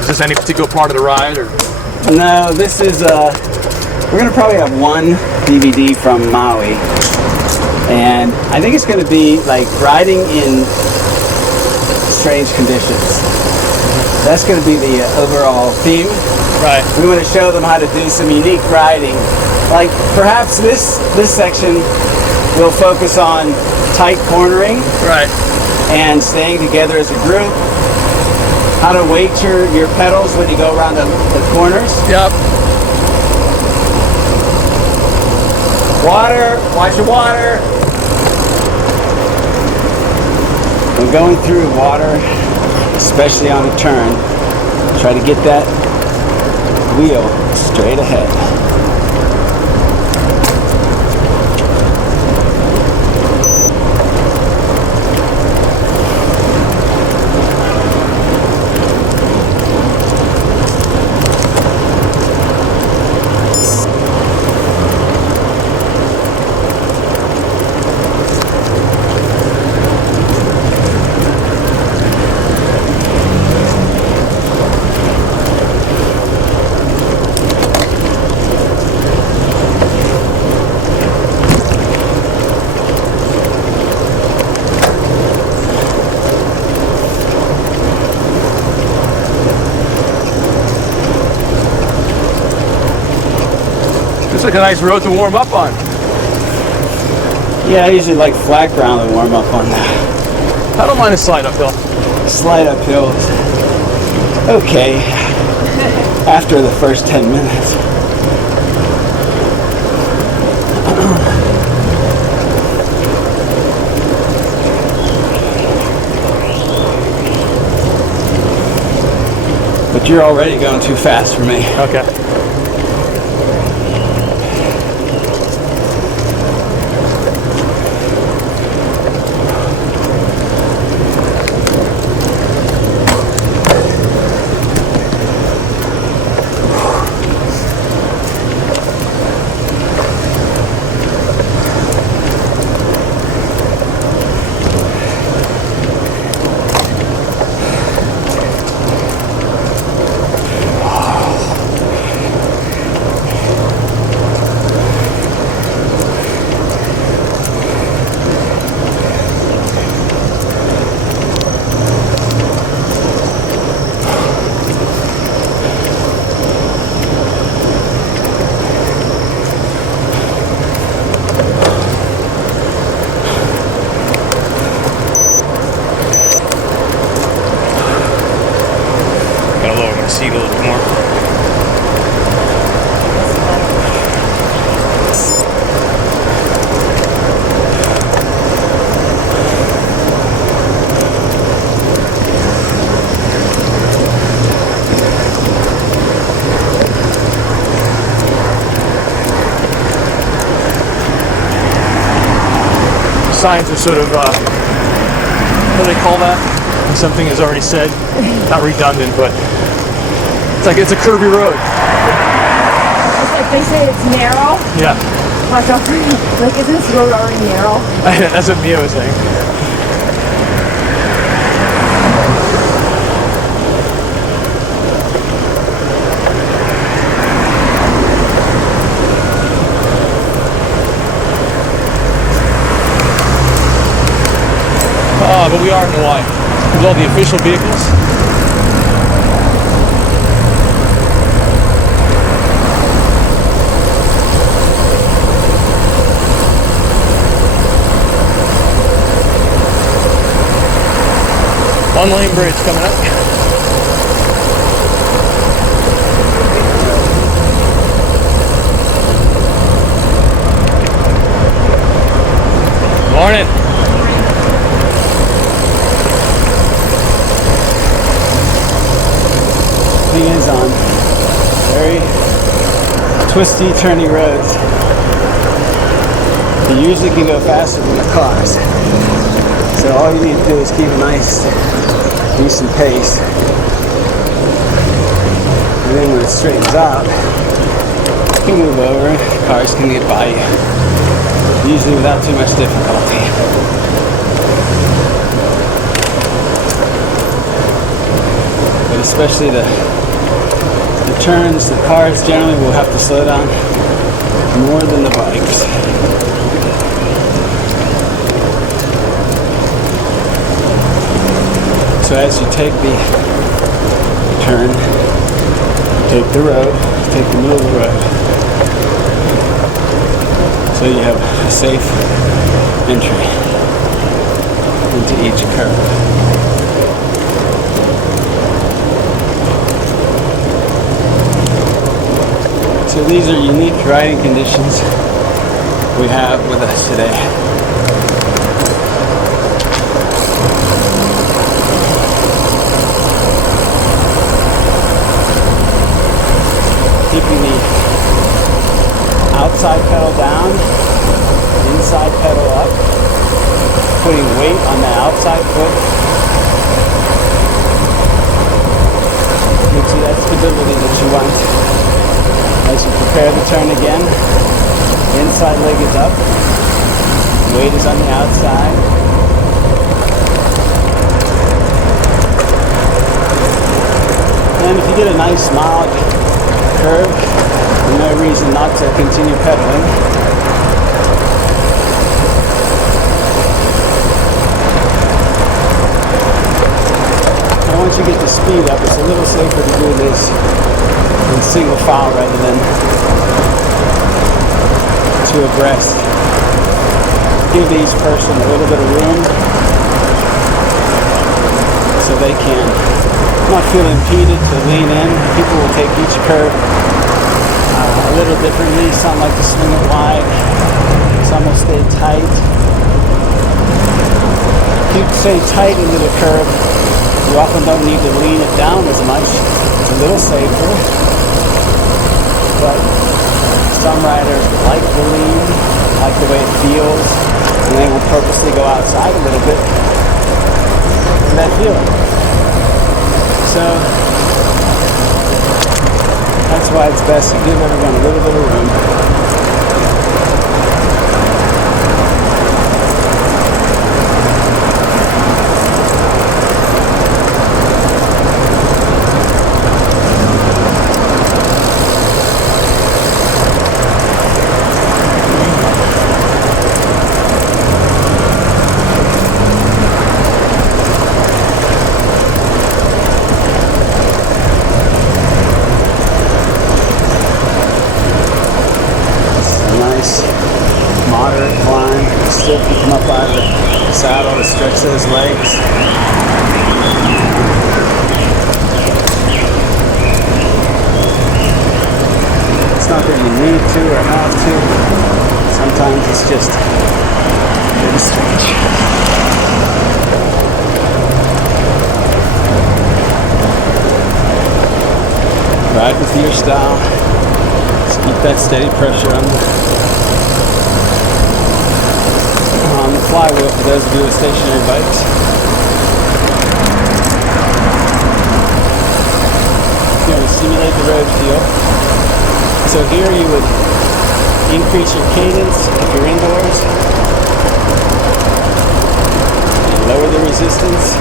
Is this any particular part of the ride, or? No, this is, we're gonna probably have one DVD from Maui. And I think it's gonna be like riding in strange conditions. That's gonna be the overall theme. Right. We want to show them how to do some unique riding. Like perhaps this section will focus on tight cornering. Right. And staying together as a group. How to weight your pedals when you go around the corners. Yep. Water, watch your water. When going through water, especially on a turn, try to get that wheel straight ahead. Looks like a nice road to warm up on. Yeah, I usually like flat ground to warm up on that. I don't mind a slide uphill. Slide uphill. Okay. After the first 10 minutes. But you're already going too fast for me. Okay. Seat a little bit more. Signs are sort of, what do they call that? When something is already said, not redundant, but it's a curvy road. It's like they say it's narrow. Yeah. Watch out for you. Like, isn't this road already narrow? That's what Mia was saying. But we are in Hawaii. With all the official vehicles. One lane bridge coming up. Morning. Thing is on very twisty, turny roads. You usually can go faster than the cars. So all you need to do is keep a nice, decent pace. And then when it straightens out, you can move over, cars can get by you. Usually without too much difficulty. But and especially the turns, the cars generally will have to slow down more than the bikes. So as you take the turn, take the road, take the middle of the road, so you have a safe entry into each curve. So these are unique riding conditions we have with us today. Keeping the outside pedal down, inside pedal up, putting weight on the outside foot. Gives you that stability that you want. As you prepare the turn again, inside leg is up, weight is on the outside. And if you get a nice mild curve, no reason not to continue pedaling. And once you get the speed up, it's a little safer to do this in single file rather than two abreast. Give each person a little bit of room so they can not feel impeded to lean in. People will take each curve a little differently. Some like to swing it wide. Some will stay tight. If you stay tight into the curve, you often don't need to lean it down as much. It's a little safer. But some riders like the lean, like the way it feels, and they will purposely go outside a little bit for that feeling. So that's why it's best to give everyone a little bit of room. Moderate climb, still can come up out of the saddle to stretch those legs. It's not that you need to or have to. Sometimes it's just good to stretch. Ride with your style. Just keep that steady pressure on the flywheel for those of you with stationary bikes. You're going to simulate the road feel. So here you would increase your cadence if you're indoors and lower the resistance.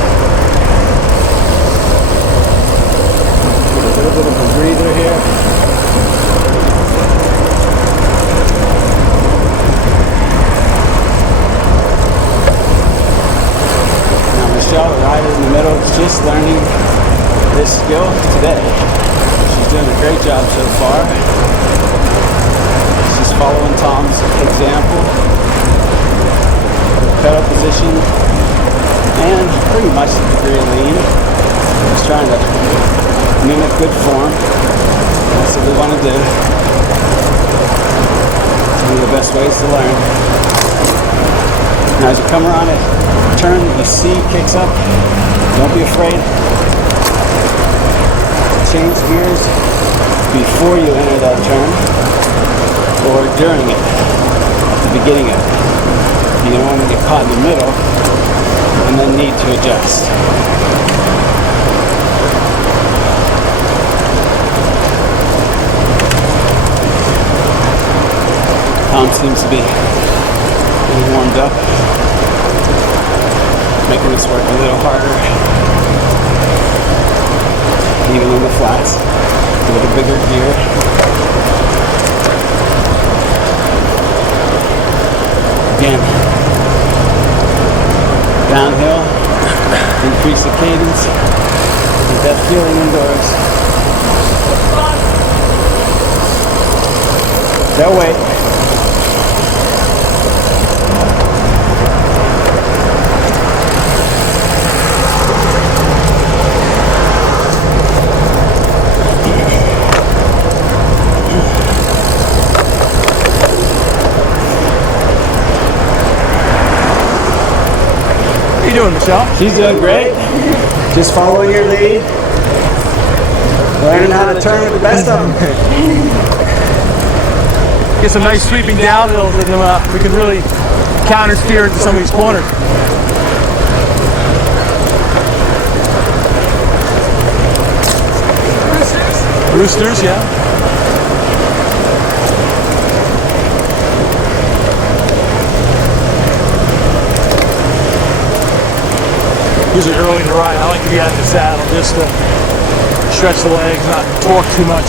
Get a little bit of a breather here. Michelle, the rider in the middle, is just learning this skill today. She's doing a great job so far. She's following Tom's example. Pedal position and pretty much the degree of lean. Just trying to mimic good form. That's what we want to do. It's one of the best ways to learn. Now as you come around it, turn, the C kicks up. Don't be afraid. Change gears before you enter that turn or during it, at the beginning of it. You don't want to get caught in the middle and then need to adjust. Tom seems to be getting warmed up, making this work a little harder. riding in the flats with a bigger gear. Again, downhill, increase the cadence, get that feeling indoors. They'll wait. How you doing, Michelle? She's doing great. Just following your lead. Learning how to turn with the best of them. Get some nice sweeping downhills, and we can really counter steer into some of these corners. Roosters, yeah. Usually early in the ride, I like to be out of the saddle just to stretch the legs, not torque too much.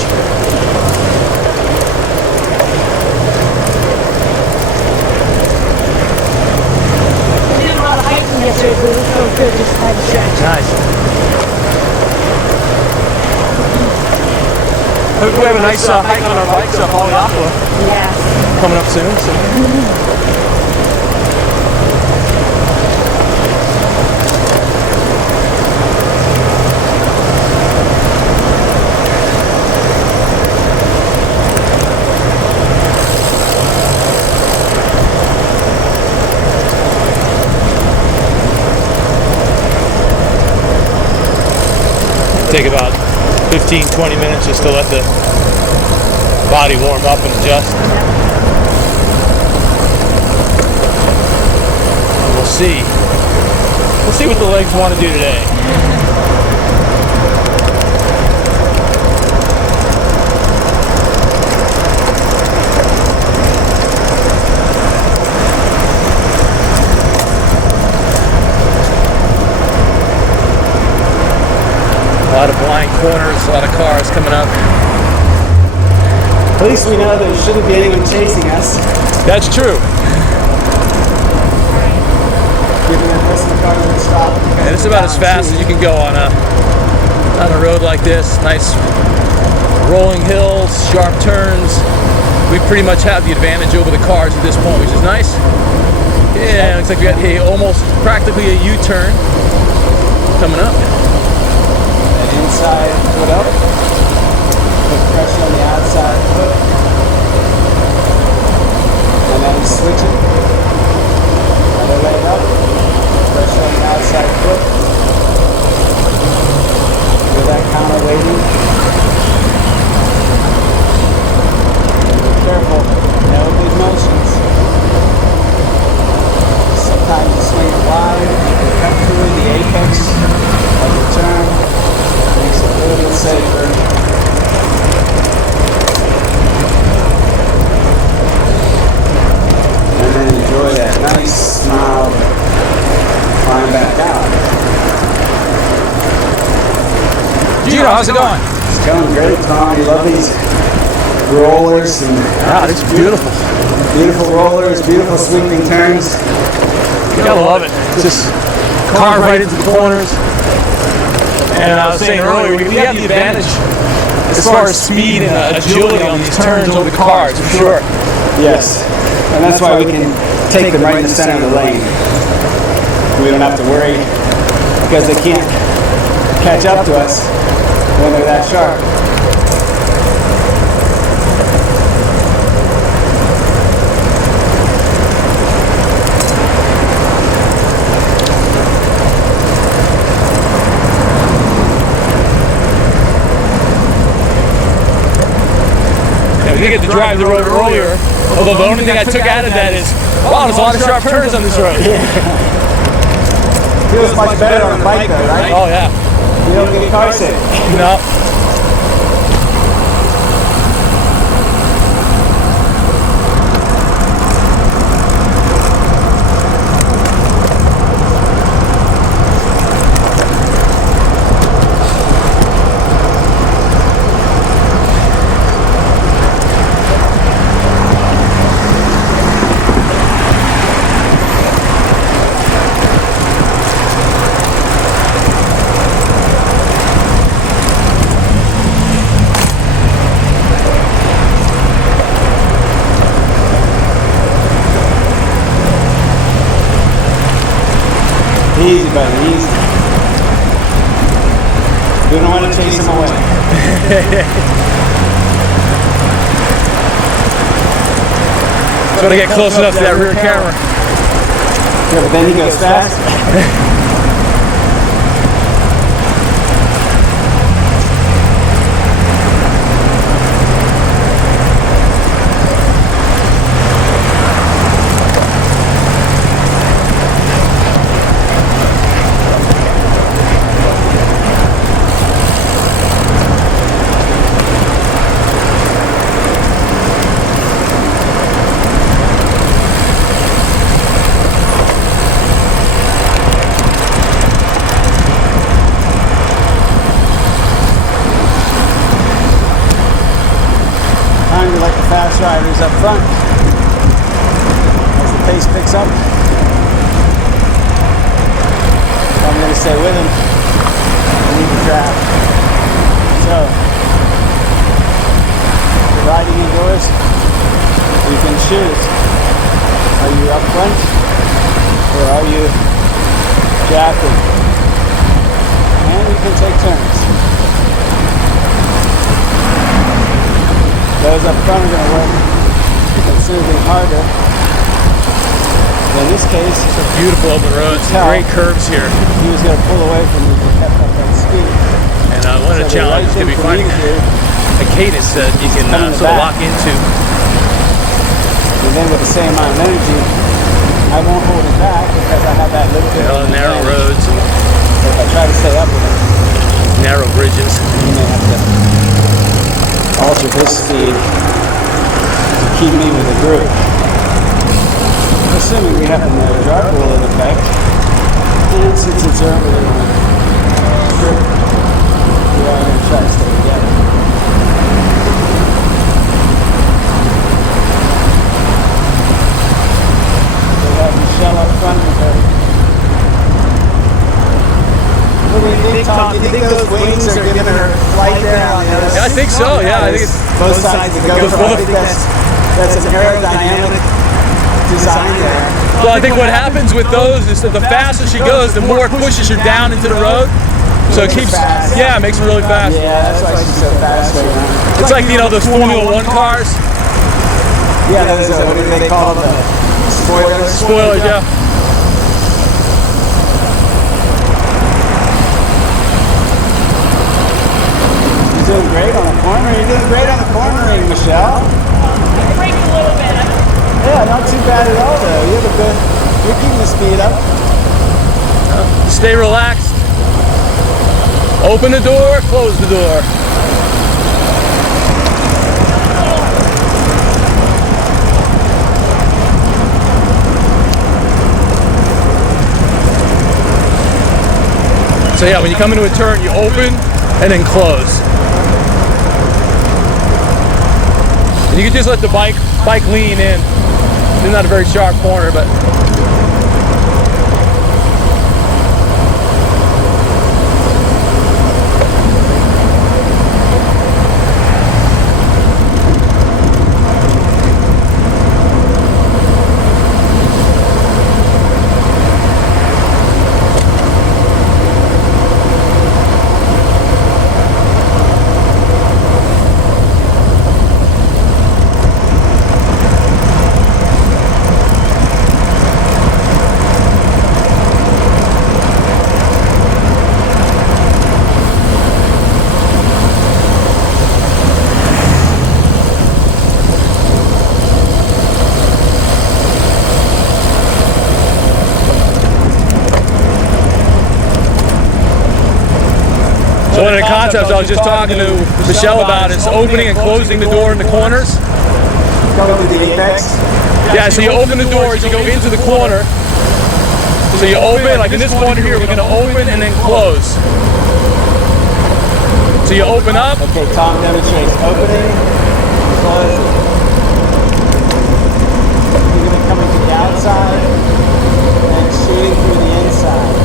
We did a lot of hiking yesterday, but it felt good just to have a stretch. Nice. We have a nice hike on our bikes up Aqua Yeah. coming up soon. So. Take about 15-20 minutes just to let the body warm up and adjust. And we'll see. We'll see what the legs want to do today. A lot of blind corners, a lot of cars coming up. At least we know there shouldn't be anyone chasing us. That's true. Giving the rest of the cars a stop. And it's about as fast as you can go on a road like this. Nice rolling hills, sharp turns. We pretty much have the advantage over the cars at this point, which is nice. Yeah, looks like we got almost practically a U-turn coming up. Inside foot up. Put pressure on the outside foot. And then switch it. Other leg up. Pressure on the outside foot. With that counter weighting. Be careful. No big motions. Sometimes you swing it wide. You cut through the apex of the turn. Makes it a little bit safer. And then enjoy that nice, mild climb back down. Gino, how's it going? It's going great, Tom. You love these rollers and Wow, it's beautiful. beautiful rollers, beautiful sweeping turns. You gotta love it. Just carve right into the corners. And I was saying earlier, we have the advantage as far as speed and agility on these turns over the cars, for sure. Yes, and that's why we can take them right in the center of the lane. We don't have to worry because they can't catch up to us when they're that sharp. We did get to drive the road earlier, although the only thing I took out of that is, wow, there's a lot of sharp turns on this road. Feels much better on a bike though, right? Oh yeah. You don't get car sick. No. want to chase him away. So when I get close enough to that rear camera. Yeah, but then he goes fast. Like the fast riders up front. As the pace picks up, I'm going to stay with him and lead the track. So, you're riding indoors, you can choose. Are you up front or are you jacking? And you can take turns. Those up front are going to work considerably harder. In this case, it's a beautiful open road. Some great curves here. He was going to pull away from me to kept up that speed. And one of the challenges could be finding a cadence that you can sort of lock into. And then with the same amount of energy, I won't hold it back because I have that little bit of narrow roads. So if I try to stay up with it, narrow bridges. You may have to alter his speed to keep me with the group. Assuming we have the drive rule in effect, and since it's early in the trip, we are going to try to stay together. We have Michelle up front with her. What do you think, Tom? Do you think those wings are giving her flight there on the other side? Yeah, I think so. Yeah, I think it's both sides to go for. I think that's an aerodynamic design there. Well, I think what happens with those is that the faster she goes, the more it pushes her down into the road. So it keeps, yeah, it makes her really fast. Yeah, that's why she's so fast right now. It's like, you know, those Formula One cars. Yeah, those are, what do they call them? Spoilers? Spoilers, yeah. You're doing great on the corner. You're doing great on the cornering, Michelle. I break a little bit. Yeah, not too bad at all, though. You have a good, you're keeping the speed up. Stay relaxed. Open the door, close the door. So yeah, when you come into a turn, you open and then close. And you can just let the bike lean in. It's not a very sharp corner, but so one of the concepts I was just talking to Michelle about is opening and closing the door in the corners. Going to the apex? Yeah, so you open the door as you go into the corner. So you open, like in this corner here, we're going to open and then close. So you open up. Okay, Tom demonstrates opening, closing. You're going to come into the outside and shooting through the inside.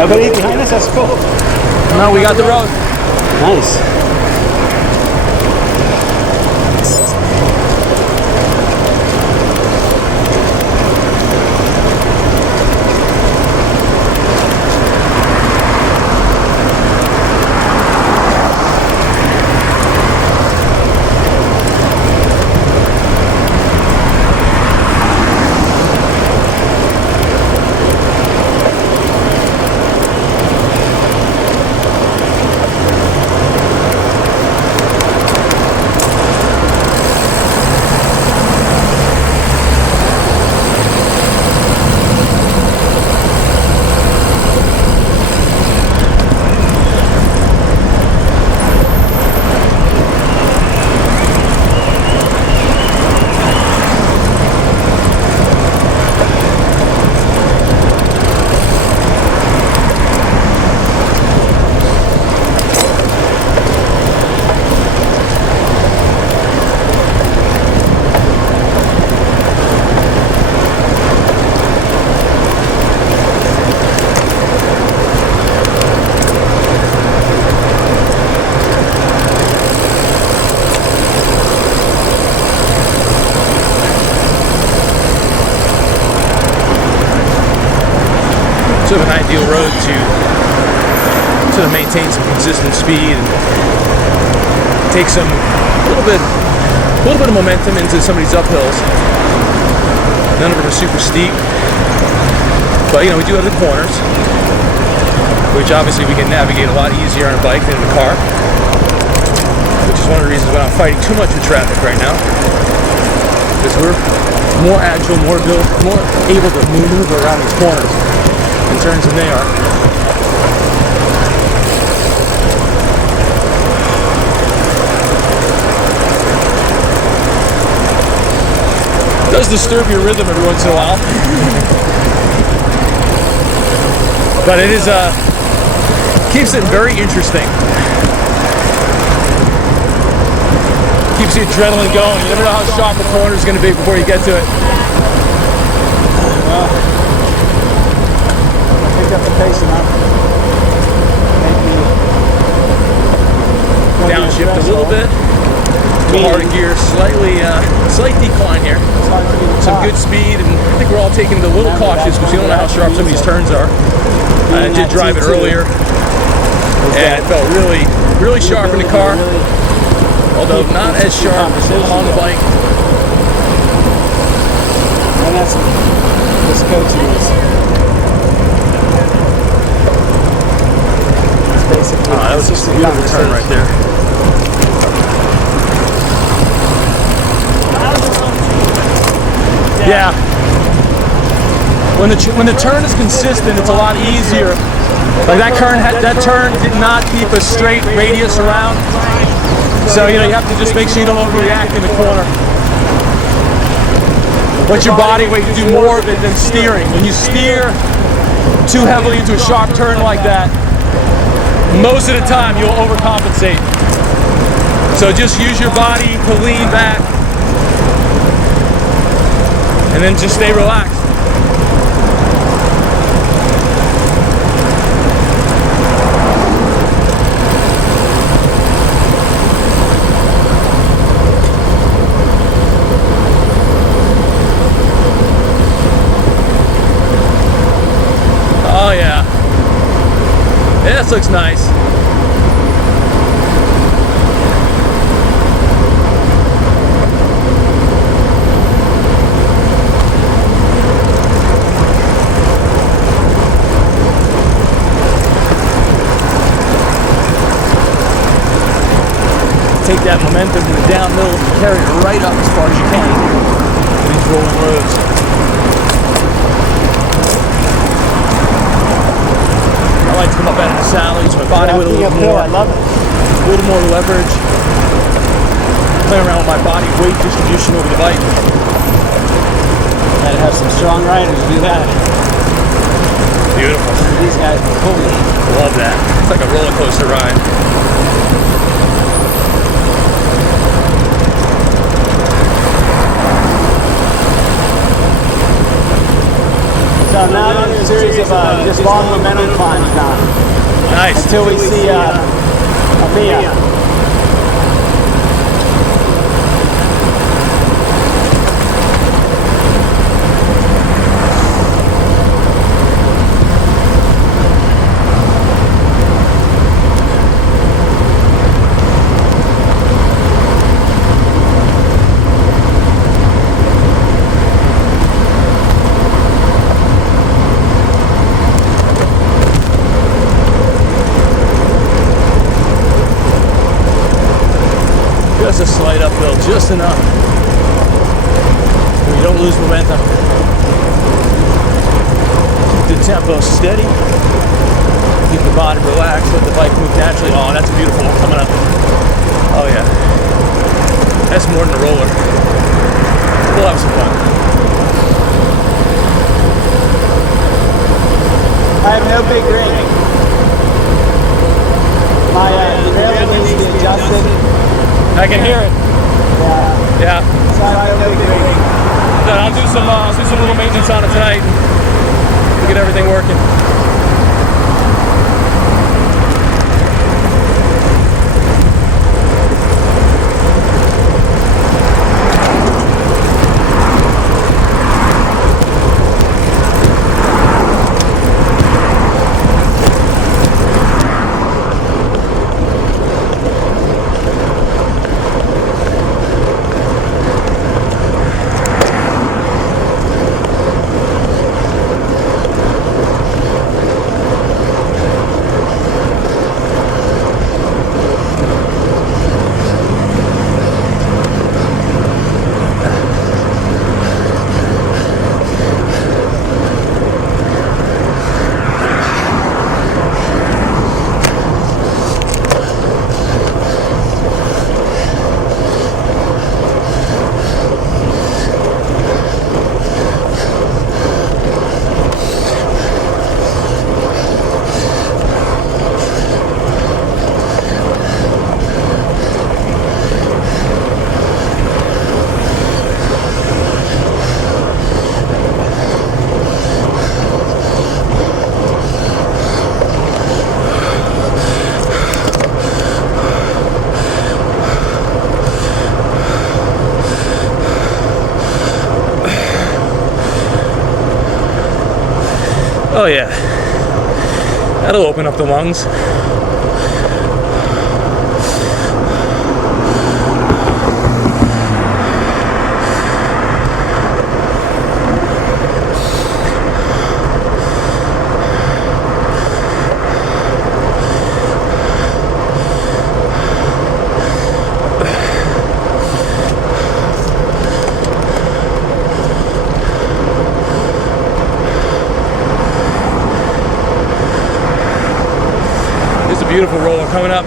Nobody behind us? That's cool. No, we got the road. Nice. Sort of an ideal road to sort of maintain some consistent speed and take a little bit of momentum into some of these uphills. None of them are super steep, but you know, we do have the corners, which obviously we can navigate a lot easier on a bike than in a car, which is one of the reasons why I'm fighting too much with traffic right now, because we're more agile, more able to maneuver around these corners in turns than they are. It does disturb your rhythm every once in a while. But it is keeps it very interesting. Keeps the adrenaline going. You never know how sharp the corner is going to be before you get to it. Pick up the pace enough. Downshift a little bit. Harder gear, slight decline here. Some good speed, and I think we're all taking it a little cautious because you don't know how sharp some of these turns are. I did drive it earlier, and it felt really sharp in the car, although not as sharp on the bike. And that's this coaching is. Basically, That was just a beautiful turn right there. Yeah. When the turn is consistent, it's a lot easier. Like that turn did not keep a straight radius around. So you know you have to just make sure you don't overreact in the corner. Let your body weight do more of it than steering. When you steer too heavily into a sharp turn like that, most of the time you'll overcompensate. So just use your body to lean back and then just stay relaxed. Oh yeah. Yeah, this looks nice. Take that momentum from the downhill and carry it right up as far as you can to these rolling roads. I like to come up out of the saddle, use my body with a little more. I love it. A little more leverage. Play around with my body weight distribution over the bike. Gotta have some strong riders do that. Beautiful. These guys are cool. Love that. It's like a roller coaster ride. now we're in a series of just long momentum climbs now Nice. until we see a Mia. Just a slight uphill, just enough. So you don't lose momentum. Keep the tempo steady. Keep the body relaxed. Let the bike move naturally. Oh, that's beautiful coming up. Oh yeah. That's more than a roller. We'll have some fun. I have no big rig. My derailleur needs to be adjusted. I can hear it. Yeah. So I have no big rig. So I'll do some little maintenance on it tonight. We'll get everything working. Oh yeah, that'll open up the lungs. Beautiful roller coming up,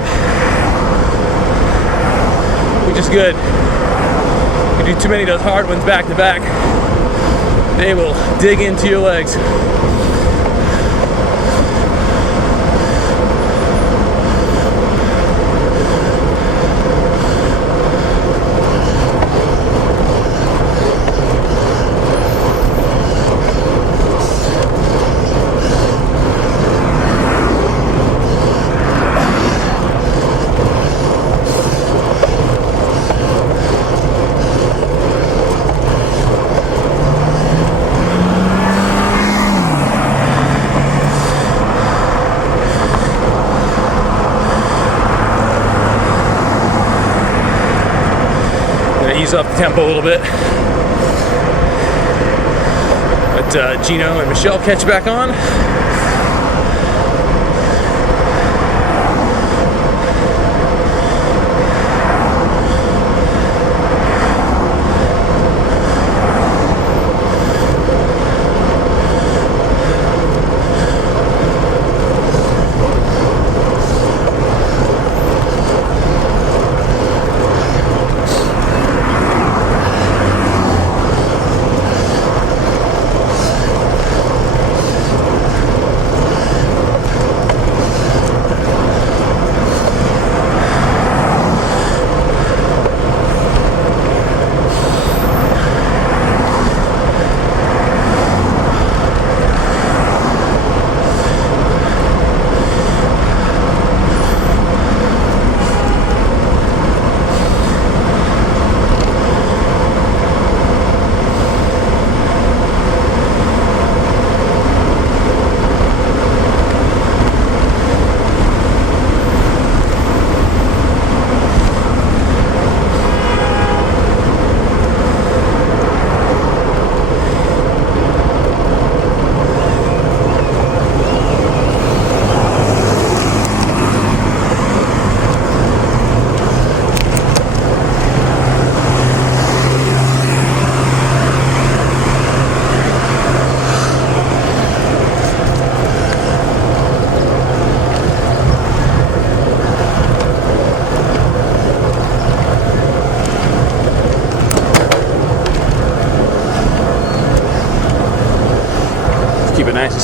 which is good. You do too many of those hard ones back to back, they will dig into your legs. Ease up the tempo a little bit. Let Gino and Michelle catch back on.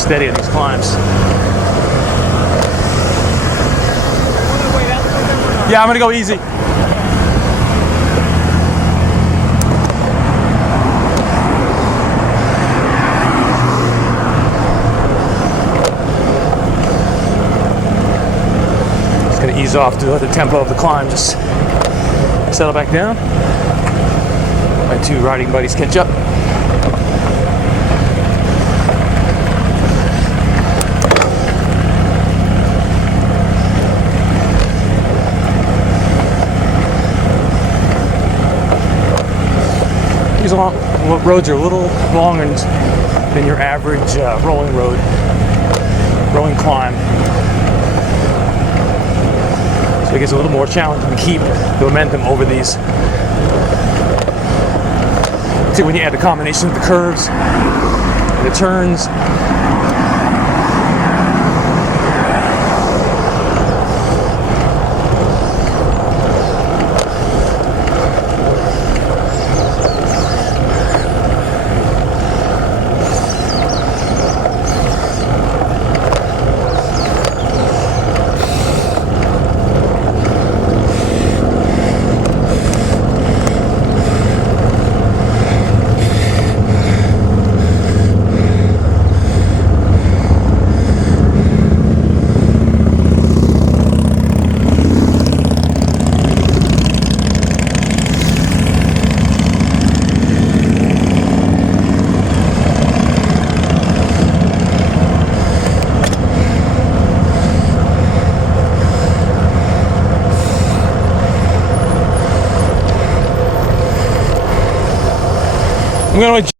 steady on these climbs. Yeah, I'm gonna go easy. Just gonna ease off to the tempo of the climb. Just settle back down. My two riding buddies catch up. These roads are a little longer than your average rolling road, rolling climb. So it gets a little more challenging to keep the momentum over these. See, when you add the combination of the curves and the turns, I'm gonna